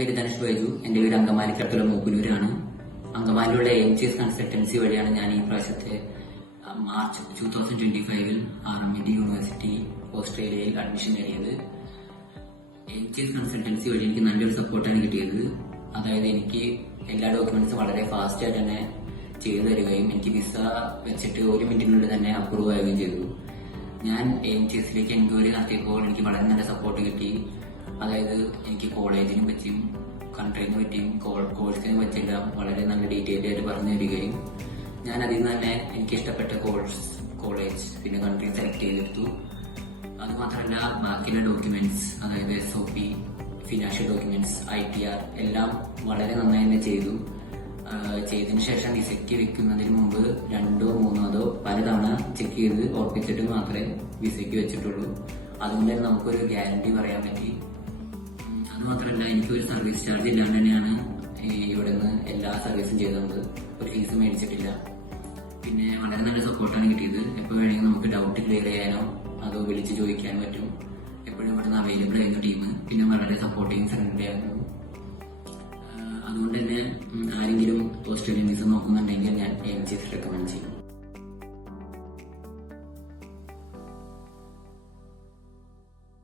പേര് ധനുഷ് ബൈജു. എന്റെ വീട് അങ്കമാലിക്കടുത്തുള്ള മൂക്കുനൂരാണ്. അങ്കമാലിയുള്ള AMGS കൺസൾട്ടൻസി വഴിയാണ് ഞാൻ ഈ പ്രാവശ്യത്തെ മാർച്ച് 2025 RMIT യൂണിവേഴ്സിറ്റി ഓസ്ട്രേലിയയിൽ അഡ്മിഷൻ നേടിയത്. AMGS കൺസൾട്ടൻസി വഴി എനിക്ക് നല്ലൊരു സപ്പോർട്ടാണ് കിട്ടിയത്. അതായത് എനിക്ക് എല്ലാ ഡോക്യുമെന്റ്സും വളരെ ഫാസ്റ്റ് ആയിട്ട് തന്നെ ചെയ്തു തരികയും എനിക്ക് വിസ വെച്ചിട്ട് 1 മിനിറ്റിനുള്ളിൽ തന്നെ അപ്രൂവ് ആവുകയും ചെയ്തു. ഞാൻ AMGSലേക്ക് എൻക്വയറി നടത്തിയപ്പോൾ എനിക്ക് വളരെ നല്ല സപ്പോർട്ട് കിട്ടി. അതായത് എനിക്ക് കോളേജിനെ പറ്റിയും കൺട്രീനെ പറ്റിയും കോഴ്സിനെ പറ്റിയെല്ലാം വളരെ നല്ല ഡീറ്റെയിൽ ആയിട്ട് പറഞ്ഞു തരികയും ഞാൻ അതിൽ നിന്ന് തന്നെ എനിക്ക് ഇഷ്ടപ്പെട്ട കോളേജ് പിന്നെ കൺട്രി സെലക്ട് ചെയ്തെടുത്തു. അതുമാത്രമല്ല ബാക്കിയുള്ള ഡോക്യുമെന്റ്സ്, അതായത് SOP, ഫിനാൻഷ്യൽ ഡോക്യുമെന്റ്സ്, ITR എല്ലാം വളരെ നന്നായി തന്നെ ചെയ്തു. ചെയ്തതിനു ശേഷം വിസയ്ക്ക് വെക്കുന്നതിന് മുമ്പ് 2 or 3 പലതവണ ചെക്ക് ചെയ്ത് ഉറപ്പിച്ചിട്ട് മാത്രമേ വിസയ്ക്ക് വെച്ചിട്ടുള്ളൂ. അതുകൊണ്ട് തന്നെ നമുക്കൊരു ഗ്യാരണ്ടി പറയാൻ പറ്റി. അതുമാത്രമല്ല എനിക്കൊരു സർവീസ് ചാർജ് ഇല്ലാണ്ട് തന്നെയാണ് ഇവിടെ നിന്ന് എല്ലാ സർവീസും ചെയ്തത്. ഒരു ഫീസ് മേടിച്ചിട്ടില്ല. പിന്നെ വളരെ നല്ല സപ്പോർട്ടാണ് കിട്ടിയത്. എപ്പോൾ വേണമെങ്കിൽ നമുക്ക് ഡൗട്ട് ക്ലിയർ ചെയ്യാനോ അതോ വിളിച്ച് ചോദിക്കാനോ പറ്റും. എപ്പോഴും ഇവിടുന്ന് അവൈലബിൾ ആയിരുന്നു ടീം. പിന്നെ വളരെ സപ്പോർട്ടീവ് ഫ്രണ്ട്ലി ആയിരുന്നു. അതുകൊണ്ട് തന്നെ ആരെങ്കിലും ഓസ്ട്രേലിയൻ വിസ നോക്കുന്നുണ്ടെങ്കിൽ ഞാൻ AMGS റെക്കമെൻഡ് ചെയ്യും.